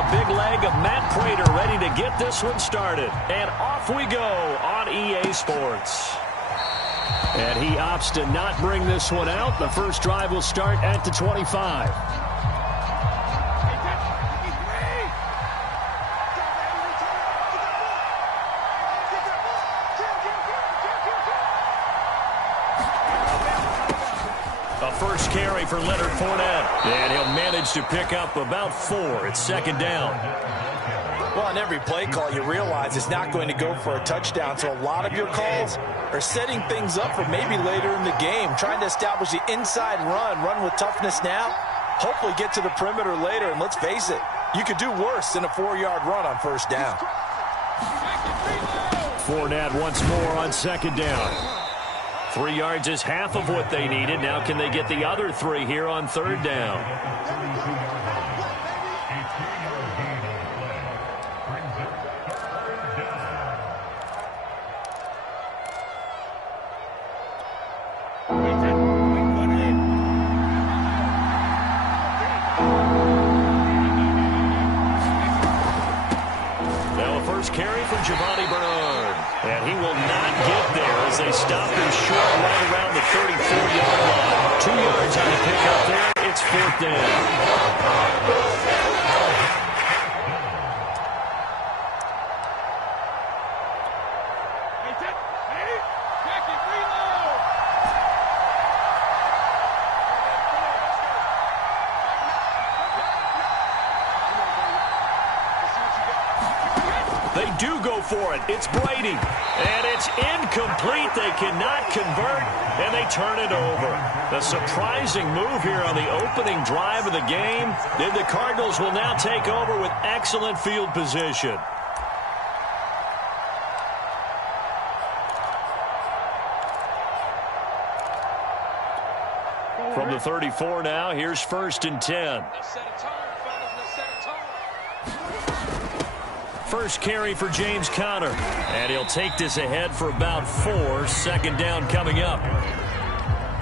the big leg of Matt Prater ready to get this one started. And off we go on EA Sports. And he opts to not bring this one out. The first drive will start at the 25. A first carry for Leonard Fournette. And he'll manage to pick up about 4. It's second down. Well, on every play call, you realize it's not going to go for a touchdown. So a lot of your calls are setting things up for maybe later in the game, trying to establish the inside run with toughness now, hopefully get to the perimeter later. And let's face it, you could do worse than a 4-yard run on first down. Fournette once more on second down. 3 yards is half of what they needed. Now can they get the other 3 here on third down? Carry from Giovanni Bernard. And he will not get there as they stop him short right around the 34-yard line. 2 yards on the pickup there. It's fourth down. They do go for it. It's Brady. And it's incomplete. They cannot convert, and they turn it over. A surprising move here on the opening drive of the game. Then the Cardinals will now take over with excellent field position. From the 34 now, here's first and 10. First carry for James Conner. And he'll take this ahead for about 4. Second down coming up.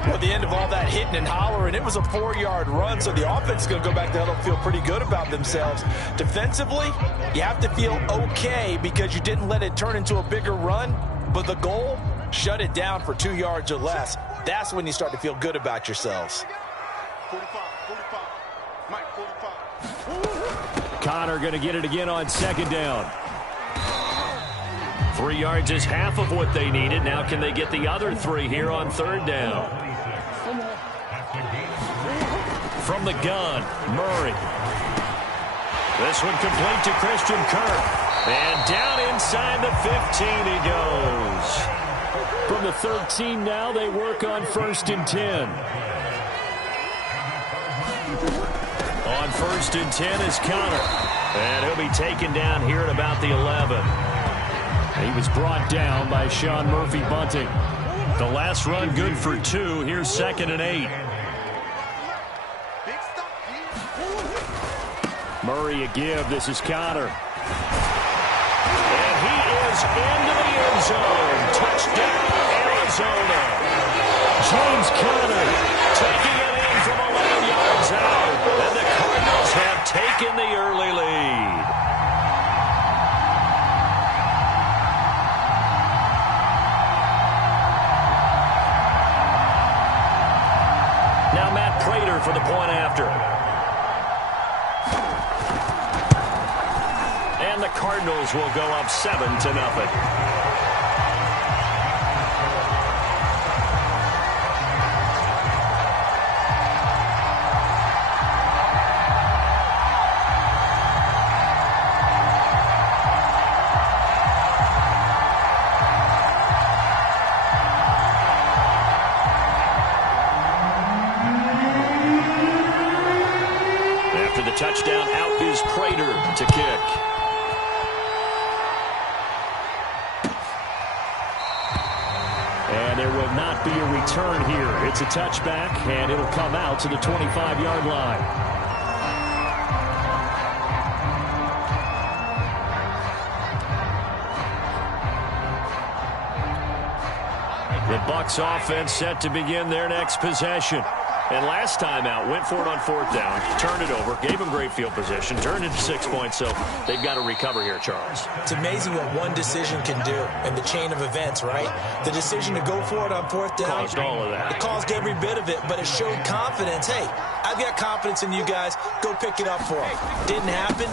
Well, at the end of all that hitting and hollering, it was a 4-yard run, so the offense is going to go back to huddle and feel pretty good about themselves. Defensively, you have to feel okay because you didn't let it turn into a bigger run, but the goal, shut it down for 2 yards or less. That's when you start to feel good about yourselves. 45. Mike, 45. Conner going to get it again on second down. 3 yards is half of what they needed. Now can they get the other 3 here on third down? From the gun, Murray. This one complete to Christian Kirk. And down inside the 15 he goes. From the 13 now, they work on first and 10. On first and 10 is Conner. And he'll be taken down here at about the 11. He was brought down by Sean Murphy-Bunting. The last run good for 2. Here's second and 8. Murray a give. This is Conner. And he is into the end zone. Touchdown, Arizona. James Conner taking it in from 11 yards out. And the Cardinals have taken the early lead. Now Matt Prater for the point after. And the Cardinals will go up 7-0. After the touchdown, out is Prater to kick. And there will not be a return here. It's a touchback, and it'll come out to the 25-yard line. The Bucs offense set to begin their next possession. And last time out, went for it on 4th down, turned it over, gave him great field position, turned into 6 points, so they've got to recover here, Charles. It's amazing what one decision can do in the chain of events, right? The decision to go for it on 4th down. Caused all of that. It caused every bit of it, but it showed confidence. Hey, I've got confidence in you guys. Go pick it up for them. Didn't happen.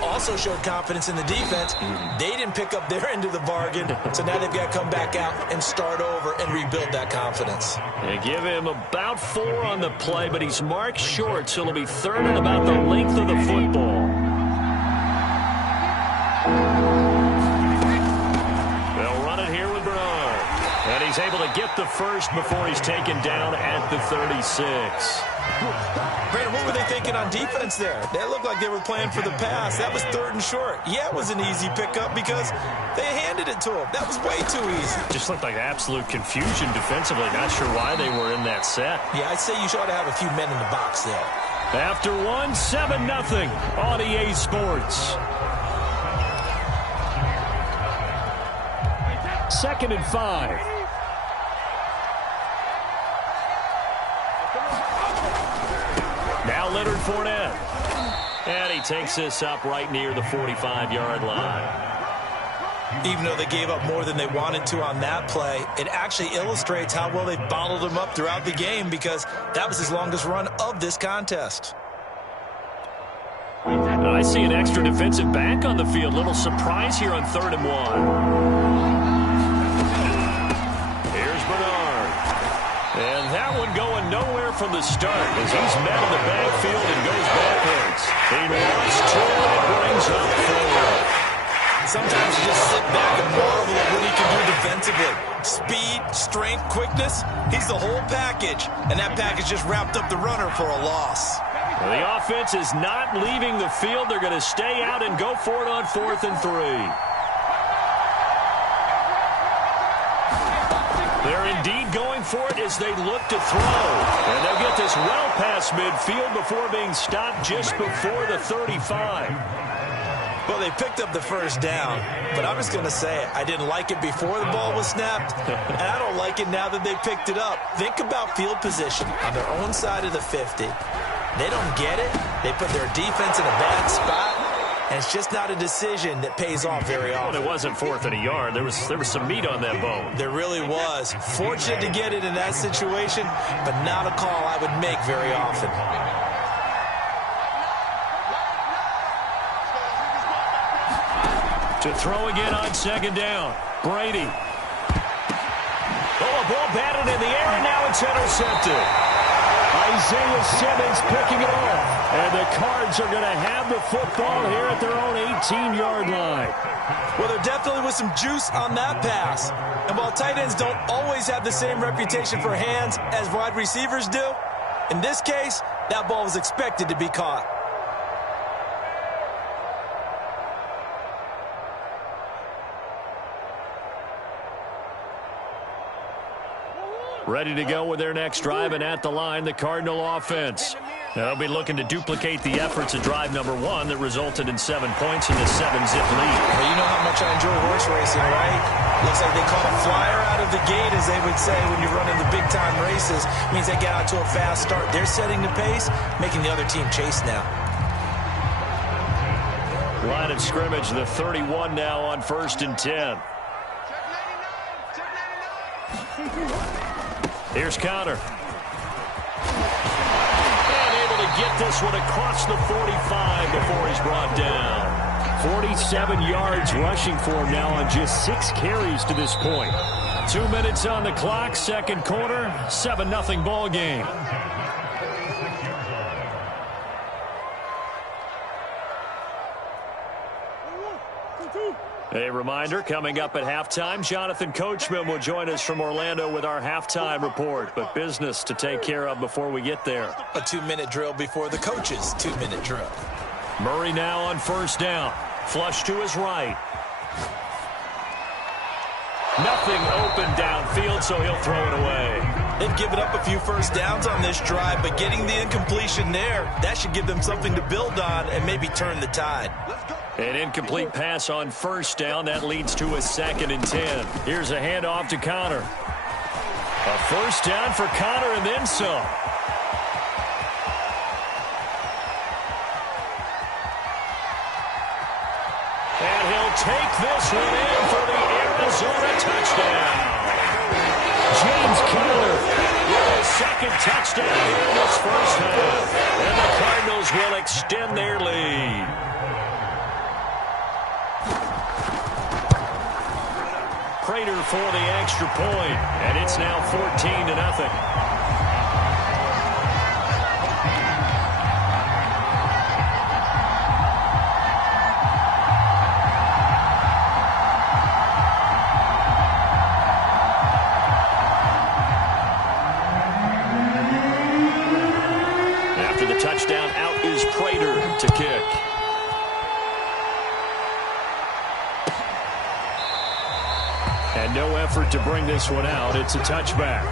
Also showed confidence in the defense. They didn't pick up their end of the bargain, so now they've got to come back out and start over and rebuild that confidence. They give him about 4 on the play, but he's marked short, so it'll be 3rd and about the length of the football. They'll run it here with Bernard. And he's able to get the first before he's taken down at the 36. Brandon, what were they thinking on defense there? They looked like they were playing for the pass. That was 3rd and short. Yeah, it was an easy pickup because they handed it to him. That was way too easy. Just looked like absolute confusion defensively. Not sure why they were in that set. Yeah, I'd say you should have a few men in the box there. After 1, 7-0 on EA Sports. 2nd and 5. Now Leonard Fournette. And he takes this up right near the 45-yard line. Even though they gave up more than they wanted to on that play, it actually illustrates how well they bottled him up throughout the game because that was his longest run of this contest. I see an extra defensive back on the field. Little surprise here on 3rd and 1. Here's Bernard. And that one going nowhere from the start as he's met in the backfield and goes backwards. He lost 2 and brings up 4. Sometimes you just sit back and marvel at what he can do defensively. Speed, strength, quickness, he's the whole package. And that package just wrapped up the runner for a loss. Well, the offense is not leaving the field. They're going to stay out and go for it on 4th and 3. They're indeed going for it as they look to throw. And they'll get this well past midfield before being stopped just before the 35. Well, they picked up the first down, but I'm just going to say it. I didn't like it before the ball was snapped, and I don't like it now that they picked it up. Think about field position on their own side of the 50. They don't get it. They put their defense in a bad spot. And it's just not a decision that pays off very often. Well, it wasn't 4th and a yard. There was some meat on that bone. There really was. Fortunate to get it in that situation, but not a call I would make very often. To throw again on 2nd down. Brady. Oh, a ball batted in the air, and now it's intercepted. Isaiah Simmons picking it off. And the Cards are going to have the football here at their own 18-yard line. Well, there definitely was some juice on that pass. And while tight ends don't always have the same reputation for hands as wide receivers do, in this case, that ball was expected to be caught. Ready to go with their next drive, and at the line, the Cardinal offense. They'll be looking to duplicate the efforts of drive number 1 that resulted in 7 points in the 7-zip lead. Well, you know how much I enjoy horse racing, right? Looks like they caught a flyer out of the gate, as they would say when you're running the big-time races. It means they get out to a fast start. They're setting the pace, making the other team chase now. Line of scrimmage, the 31 now on 1st and 10. Here's Connor. And able to get this one across the 45 before he's brought down. 47 yards rushing for him now on just 6 carries to this point. 2 minutes on the clock, 2nd quarter, 7-0 ball game. A reminder, coming up at halftime, Jonathan Coachman will join us from Orlando with our halftime report. But business to take care of before we get there. A 2-minute drill before the coach's 2-minute drill. Murray now on 1st down. Flush to his right. Nothing open downfield, so he'll throw it away. They've given up a few first downs on this drive, but getting the incompletion there, that should give them something to build on and maybe turn the tide. An incomplete pass on 1st down. That leads to a 2nd and 10. Here's a handoff to Connor. A 1st down for Connor and then some. take this one in for the Arizona touchdown. James Keller with his second touchdown here in this first half. And the Cardinals will extend their lead. Prater for the extra point, and it's now 14-0. After the touchdown, out is Prater to kick. And no effort to bring this one out. It's a touchback.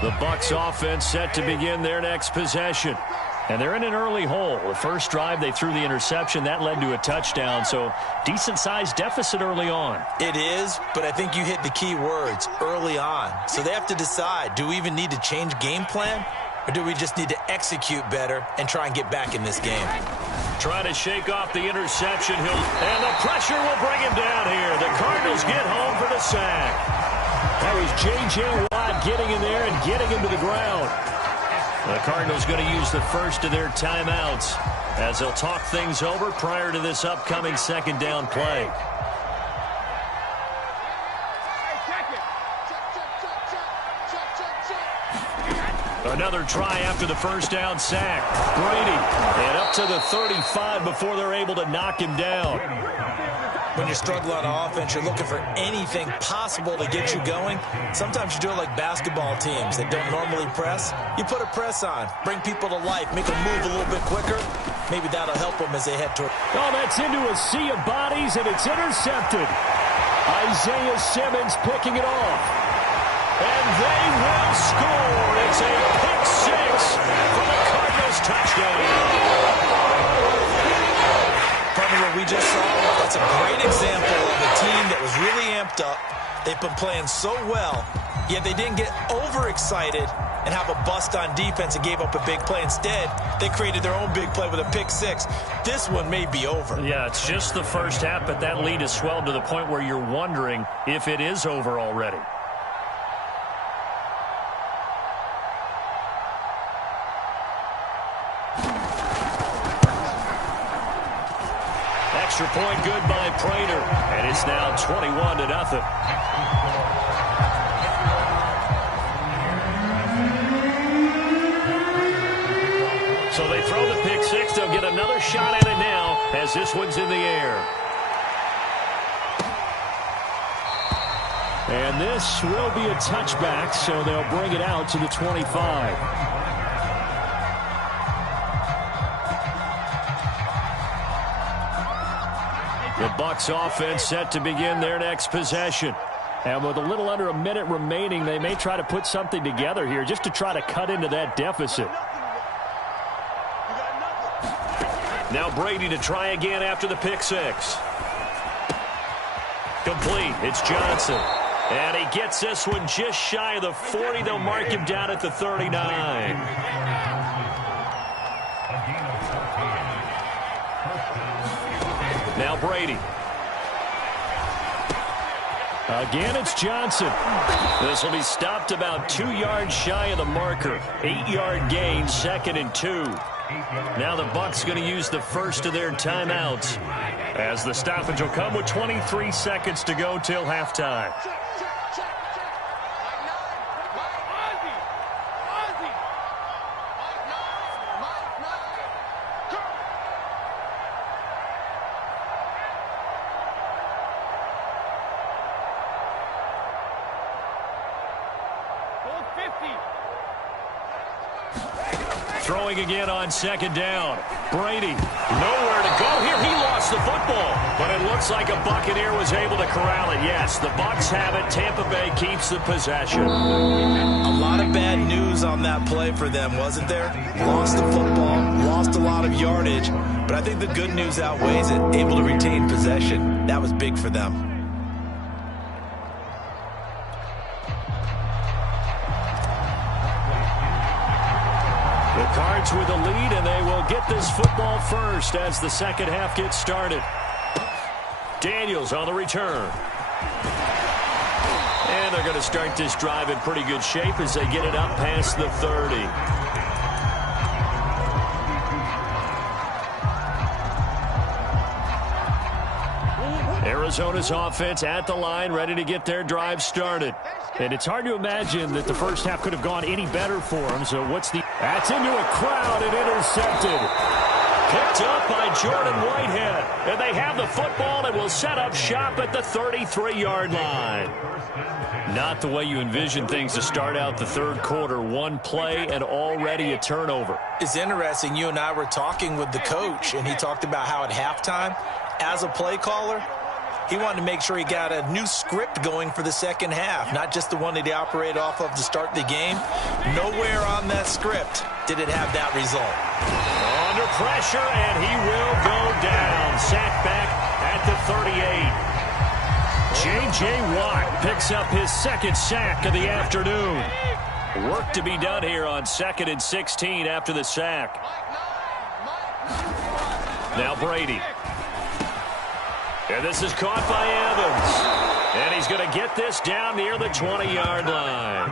The Bucs offense set to begin their next possession. And they're in an early hole. The first drive, they threw the interception. That led to a touchdown. So decent-sized deficit early on. It is, but I think you hit the key words, early on. So they have to decide, do we even need to change game plan? Or do we just need to execute better and try and get back in this game? Trying to shake off the interception. And the pressure will bring him down here. The Cardinals get home for the sack. That was J.J. Watt getting in there and getting him to the ground. The Cardinals going to use the first of their timeouts as they'll talk things over prior to this upcoming second down play. Another try after the first down sack. Brady, and up to the 35 before they're able to knock him down. When you struggle on offense, you're looking for anything possible to get you going. Sometimes you do it like basketball teams that don't normally press. You put a press on, bring people to life, make them move a little bit quicker. Maybe that'll help them as they head toward. Oh, that's into a sea of bodies, and it's intercepted. Isaiah Simmons picking it off. And they will score. It's a pick six for the Cardinals touchdown. From what we just saw, that's a great example of a team that was really amped up. They've been playing so well, yet they didn't get overexcited and have a bust on defense and gave up a big play. Instead, they created their own big play with a pick six. This one may be over. Yeah, it's just the first half, but that lead has swelled to the point where you're wondering if it is over already. Extra point good by Prater, and it's now 21-0. So they throw the pick six. They'll get another shot at it now as this one's in the air. And this will be a touchback, so they'll bring it out to the 25. The Bucs offense set to begin their next possession. And with a little under a minute remaining, they may try to put something together here just to try to cut into that deficit. Now Brady to try again after the pick six. Complete. It's Johnson. And he gets this one just shy of the 40. They'll mark him down at the 39. Now Brady. Again, it's Johnson. This will be stopped about 2 yards shy of the marker. 8-yard gain, 2nd and 2. Now the Bucs going to use the first of their timeouts as the stoppage will come with 23 seconds to go till halftime. Throwing again on second down. Brady, nowhere to go here. He lost the football, but it looks like a Buccaneer was able to corral it. Yes, the Bucs have it. Tampa Bay keeps the possession. A lot of bad news on that play for them, wasn't there? Lost the football, lost a lot of yardage, but I think the good news outweighs it. Able to retain possession. That was big for them. Cards with a lead, and they will get this football first as the second half gets started. Daniels on the return. And they're going to start this drive in pretty good shape as they get it up past the 30. Arizona's offense at the line, ready to get their drive started. And it's hard to imagine that the first half could have gone any better for them. So what's the... That's into a crowd and intercepted. Picked up by Jordan Whitehead. And they have the football and will set up shop at the 33-yard line. Not the way you envision things to start out the third quarter. One play and already a turnover. It's interesting. You and I were talking with the coach, and he talked about how at halftime, as a play caller, he wanted to make sure he got a new script going for the second half, not just the one that he operated off of to start the game. Nowhere on that script did it have that result. Under pressure, and he will go down. Sacked back at the 38. J.J. Watt picks up his second sack of the afternoon. Work to be done here on 2nd and 16 after the sack. Now Brady. And this is caught by Evans. And he's going to get this down near the 20-yard line.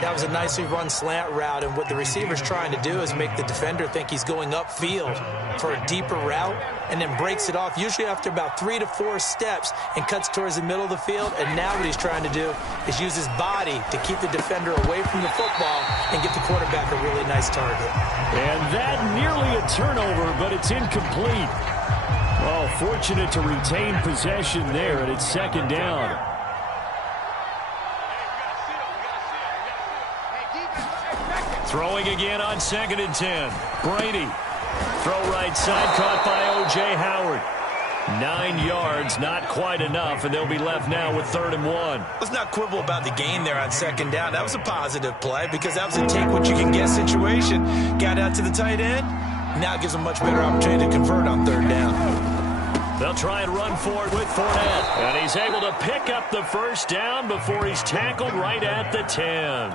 That was a nicely run slant route, and what the receiver's trying to do is make the defender think he's going upfield for a deeper route and then breaks it off, usually after about 3 to 4 steps, and cuts towards the middle of the field. And now what he's trying to do is use his body to keep the defender away from the football and get the quarterback a really nice target. And that nearly a turnover, but it's incomplete. Oh, fortunate to retain possession there, and it's second down. Throwing again on 2nd and 10. Brady. Throw right side, caught by O.J. Howard. 9 yards, not quite enough, and they'll be left now with 3rd and 1. Let's not quibble about the gain there on second down. That was a positive play because that was a take-what-you-can-get situation. Got out to the tight end. Now it gives them a much better opportunity to convert on 3rd down. They'll try and run forward with Fournette. And he's able to pick up the first down before he's tackled right at the 10.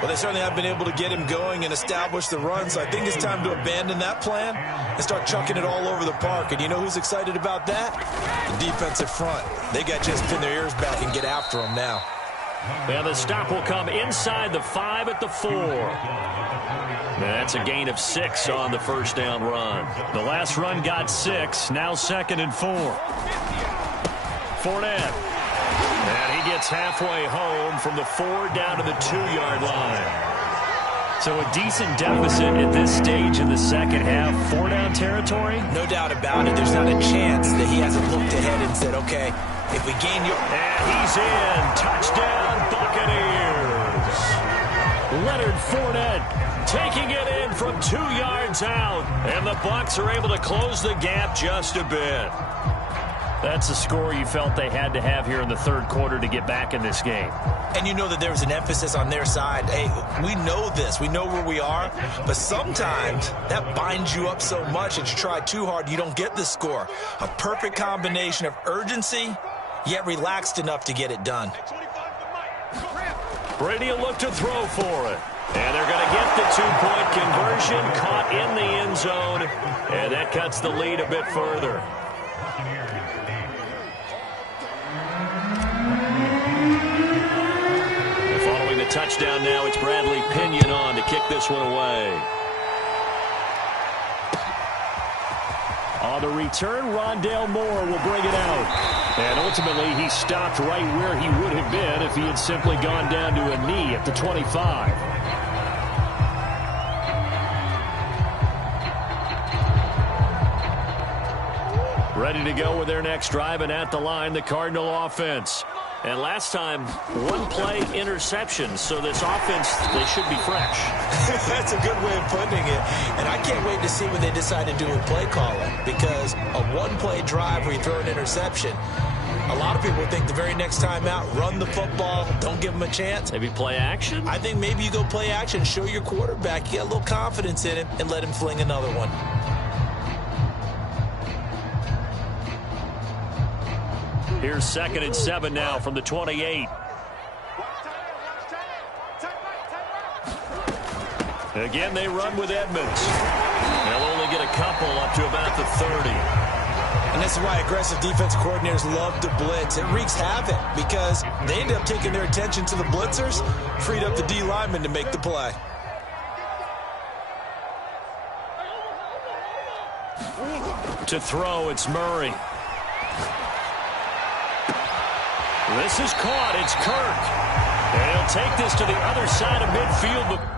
Well, they certainly have been able to get him going and establish the run, so I think it's time to abandon that plan and start chucking it all over the park. And you know who's excited about that? The defensive front. They got to just pin their ears back and get after him now. And the stop will come inside the 5 at the 4. That's a gain of 6 on the first down run. The last run got 6. Now 2nd and 4. Fournette. And he gets halfway home from the 4 down to the 2-yard line. So a decent deficit at this stage in the second half. 4-down territory? No doubt about it. There's not a chance that he hasn't looked ahead and said, okay, if we gain you... And he's in. Touchdown, Buccaneers. Leonard Fournette taking it in from 2 yards out. And the Bucs are able to close the gap just a bit. That's a score you felt they had to have here in the third quarter to get back in this game. And you know that there was an emphasis on their side. Hey, we know this. We know where we are. But sometimes that binds you up so much that you try too hard, you don't get the score. A perfect combination of urgency, yet relaxed enough to get it done. Brady will look to throw for it. And they're going to get the 2-point conversion, caught in the end zone. And that cuts the lead a bit further. Following the touchdown now, it's Bradley Pinion on to kick this one away. On the return, Rondale Moore will bring it out. And ultimately, he stopped right where he would have been if he had simply gone down to a knee at the 25. Ready to go with their next drive, and at the line, the Cardinal offense. And last time, one play interception, so this offense, they should be fresh. That's a good way of putting it. And I can't wait to see what they decide to do with play calling, because a one-play drive where you throw an interception, a lot of people think the very next time out, run the football, don't give them a chance. Maybe play action? I think maybe you go play action, show your quarterback, you get a little confidence in him, and let him fling another one. Here's 2nd and 7 now from the 28. Again, they run with Edmonds. They'll only get a couple up to about the 30. And this is why aggressive defense coordinators love to blitz. It wreaks havoc because they end up taking their attention to the blitzers, freed up the D lineman to make the play. To throw, it's Murray. This is caught. It's Kirk. And he'll take this to the other side of midfield.